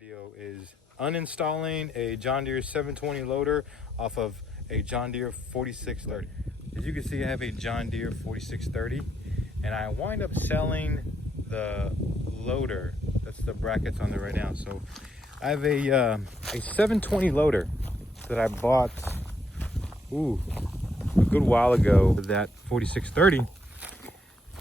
Video is uninstalling a John Deere 720 loader off of a John Deere 4630. As you can see, I have a John Deere 4630 and I wind up selling the loader. That's the brackets on there right now. So I have a 720 loader that I bought a good while ago, that 4630,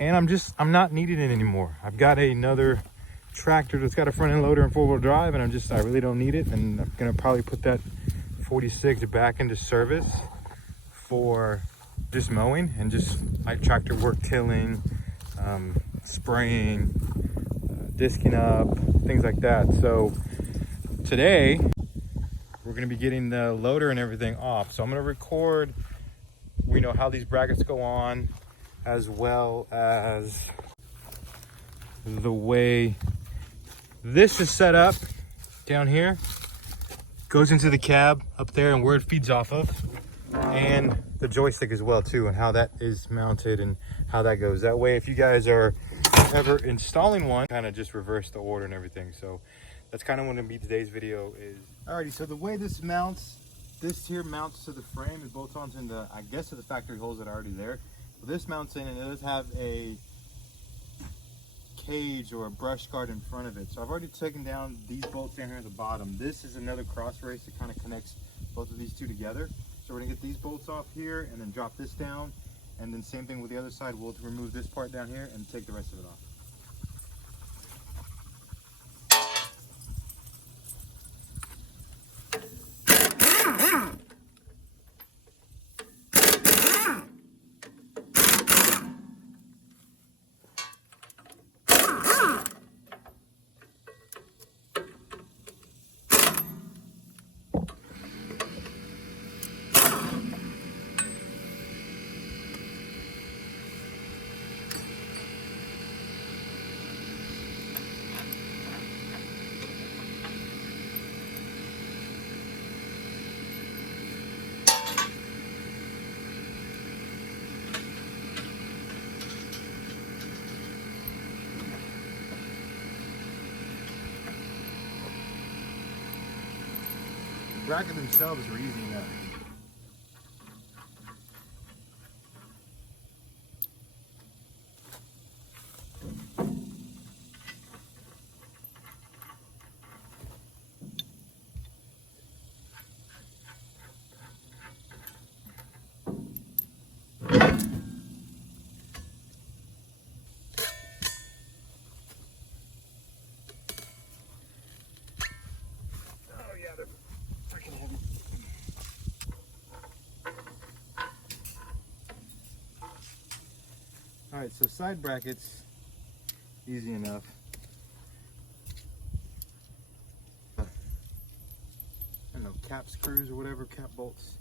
and I'm not needing it anymore. I've got another tractor that's got a front end loader and 4-wheel drive, and I really don't need it, and I'm gonna probably put that 46 back into service for just mowing and just light tractor work, tilling, spraying, disking up, things like that. So today we're going to be getting the loader and everything off. So I'm going to record, how these brackets go on, as well as the way this is set up down here, goes into the cab up there and where it feeds off of, and the joystick as well too, and how that is mounted and how that goes. That way, if you guys are ever installing one, kind of just reverse the order and everything. So that's kind of what be today's video is. Alrighty, so the way this mounts, this here mounts to the frame. It bolts onto the, I guess, to the factory holes that are already there. But this mounts in, and it does have a cage or a brush guard in front of it. So I've already taken down these bolts down here at the bottom. This is another cross brace that kind of connects both of these two together. So we're gonna get these bolts off here and then drop this down, and then same thing with the other side. We'll remove this part down here and take the rest of it off. The bracket themselves are easy enough. Alright, so side brackets, easy enough. I don't know, cap screws or whatever, cap bolts.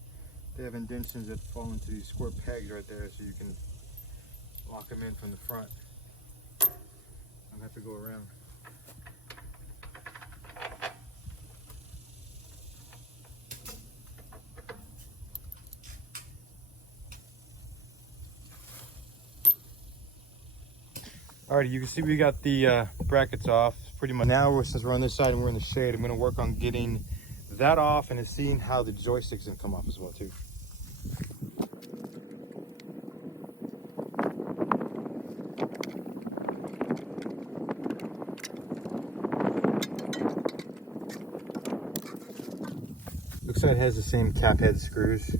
They have indentions that fall into these square pegs right there, so you can lock them in from the front. I don't have to go around. Alrighty, you can see we got the brackets off pretty much. Now, since we're on this side and we're in the shade, I'm going to work on getting that off and seeing how the joystick's going to come off as well too. Looks like it has the same cap head screws. So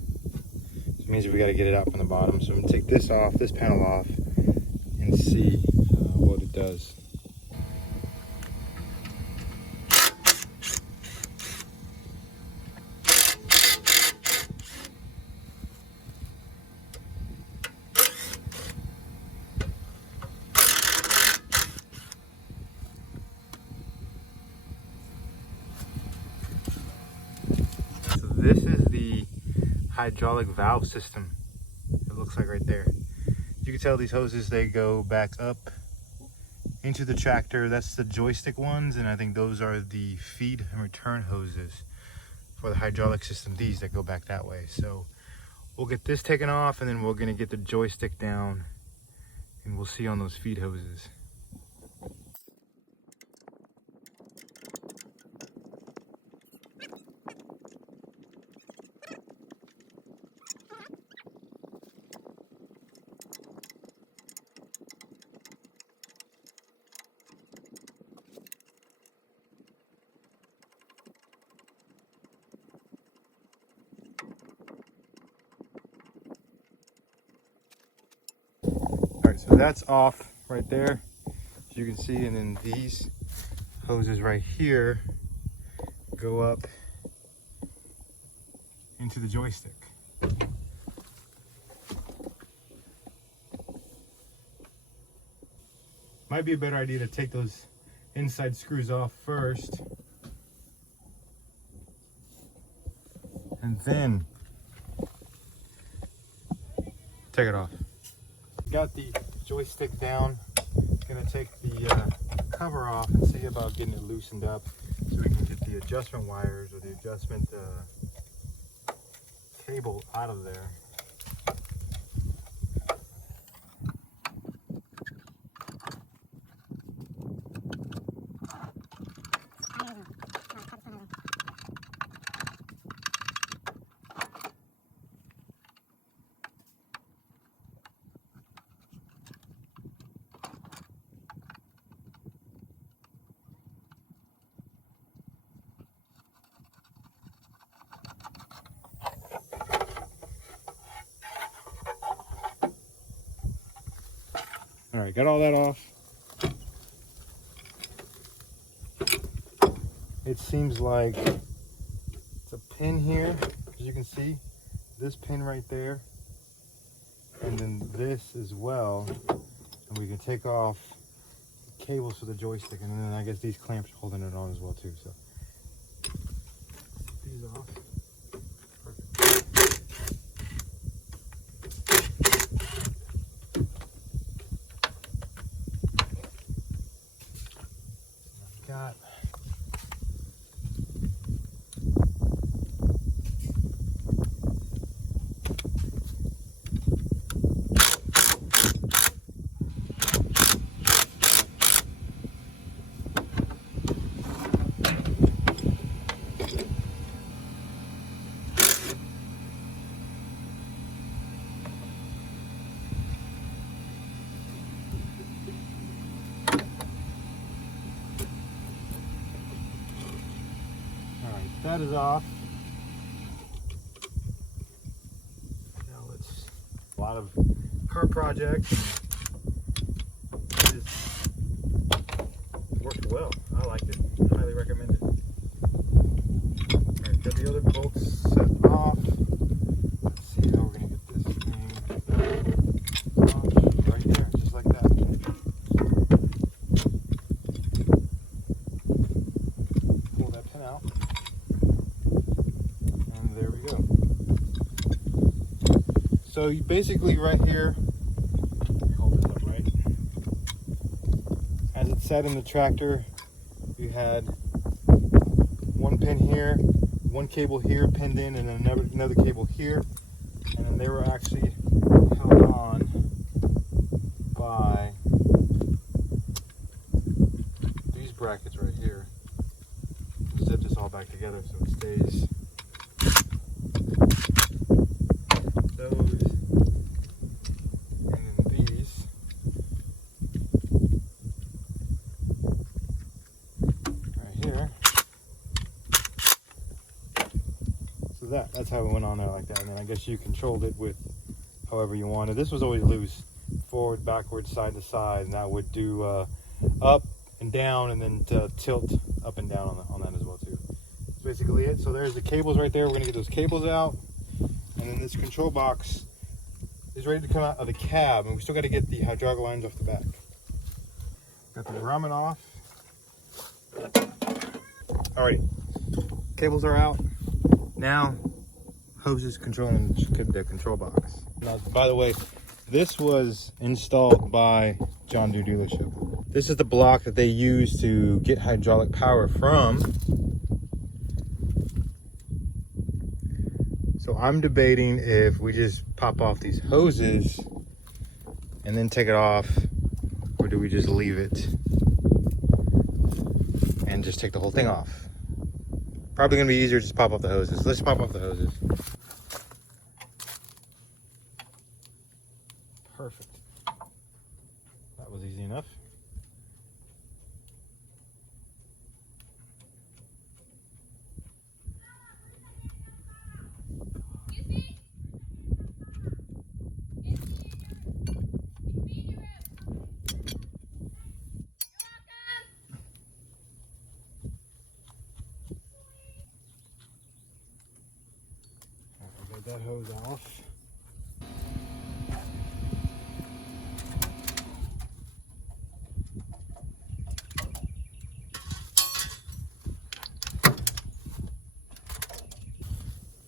it means we got to get it out from the bottom. So I'm going to take this off, this panel off, and see what it does. So this is the hydraulic valve system. It looks like right there. You can tell these hoses, they go back up into the tractor. That's the joystick ones, and I think those are the feed and return hoses for the hydraulic system, these that go back that way. So we'll get this taken off, and then we're gonna get the joystick down, and we'll see on those feed hoses. right, so that's off right there, as you can see, and then these hoses right here go up into the joystick. Might be a better idea to take those inside screws off first and then take it off. Got the joystick down. Gonna take the cover off and see about getting it loosened up so we can get the adjustment wires or the adjustment cable out of there. All right, got all that off. It seems like it's a pin here, as you can see, this pin right there, and then this as well. And we can take off the cables for the joystick, and then I guess these clamps are holding it on as well too. So these off. Got that is off. Now let's a lot of car projects. It worked well. I liked it. Highly recommend it. Alright, got the other bolts set off. Let's see how we're gonna get this thing off right there, just like that. Pull that pin out. There we go. So you basically right here, hold this up right, as it said in the tractor, you had one pin here, one cable here pinned in, and then another cable here, and then they were actually held on by these brackets right here. Zip this all back together so it stays. Those, and then these, right here. So that's how it went on there like that. And then I guess you controlled it with however you wanted. This was always loose, forward, backwards, side to side, and that would do up and down, and then tilt up and down on that as well too. That's basically it. So there's the cables right there. We're gonna get those cables out. And then this control box is ready to come out of the cab, and we still got to get the hydraulic lines off the back. Got the grommet off. Alrighty, cables are out. Now, hoses controlling the control box. Now, by the way, this was installed by John Deere dealership. This is the block that they use to get hydraulic power from. So I'm debating if we just pop off these hoses and then take it off, or do we just leave it and just take the whole thing off? Probably gonna be easier to just pop off the hoses. Let's pop off the hoses. Perfect. That was easy enough. that hose off.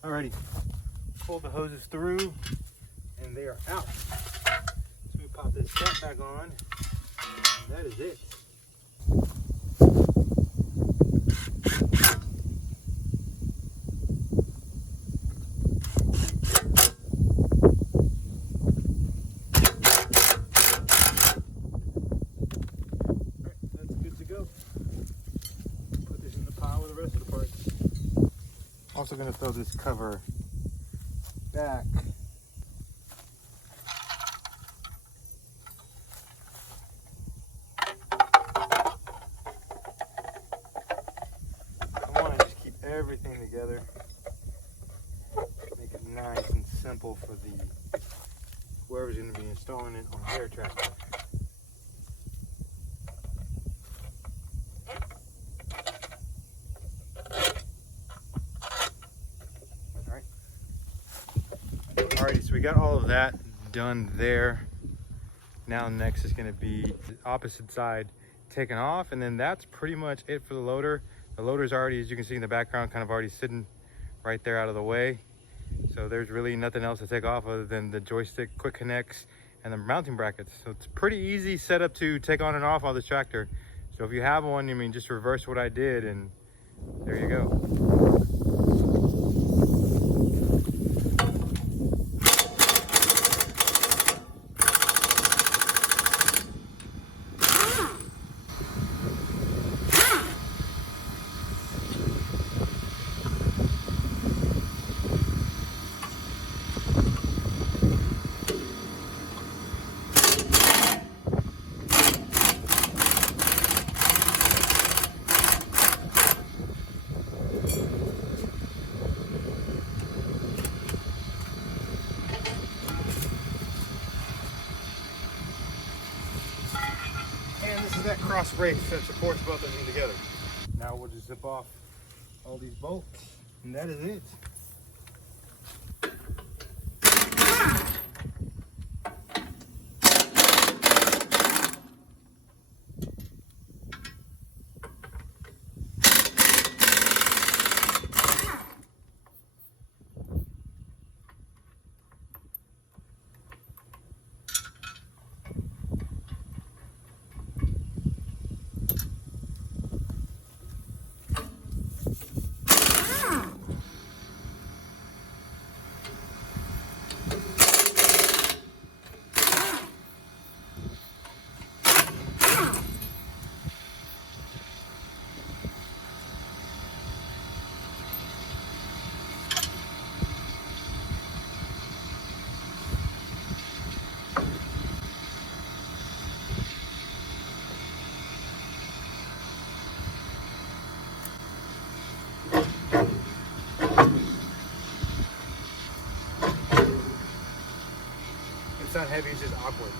Alrighty, pulled the hoses through and they are out. So we pop this cap back on, and that is it. Also going to throw this cover back. I want to just keep everything together. Make it nice and simple for the whoever's going to be installing it on their tractor. Alrighty, so we got all of that done there. Now next is going to be the opposite side taken off, and then that's pretty much it for the loader. The loader's already, as you can see in the background, kind of already sitting right there out of the way. So there's really nothing else to take off other than the joystick, quick connects, and the mounting brackets. So it's pretty easy setup to take on and off on this tractor. So if you have one, I mean, just reverse what I did, and there you go. That cross brace that supports both of them together. Now we'll just zip off all these bolts, and that is it. It's not heavy, it's just awkward.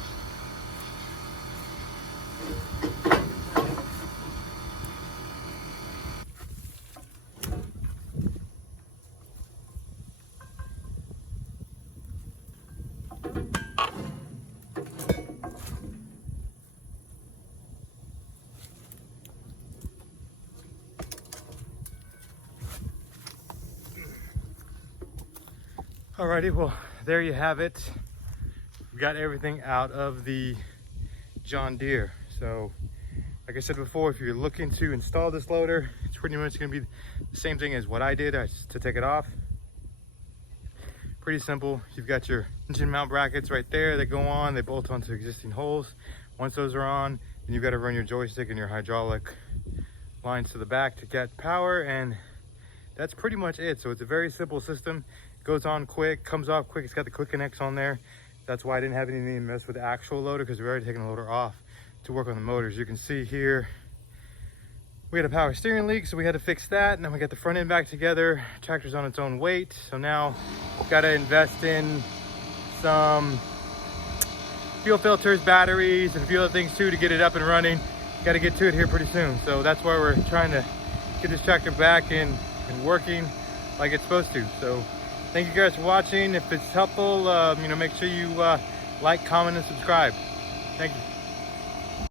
Alrighty, well, there you have it. We got everything out of the John Deere. So, like I said before, if you're looking to install this loader, it's pretty much going to be the same thing as what I did to take it off. Pretty simple. You've got your engine mount brackets right there that go on. They bolt onto existing holes. Once those are on, then you've got to run your joystick and your hydraulic lines to the back to get power, and that's pretty much it. So it's a very simple system. Goes on quick, comes off quick. It's got the quick connects on there. That's why I didn't have anything to mess with the actual loader, because we already taken the loader off to work on the motors. You can see here we had a power steering leak, so we had to fix that. And then we got the front end back together. Tractor's on its own weight, so now we've got to invest in some fuel filters, batteries, and a few other things too to get it up and running. Got to get to it here pretty soon. So that's why we're trying to get this tractor back and working like it's supposed to. So Thank you guys for watching. If it's helpful, you know, make sure you like, comment, and subscribe. Thank you.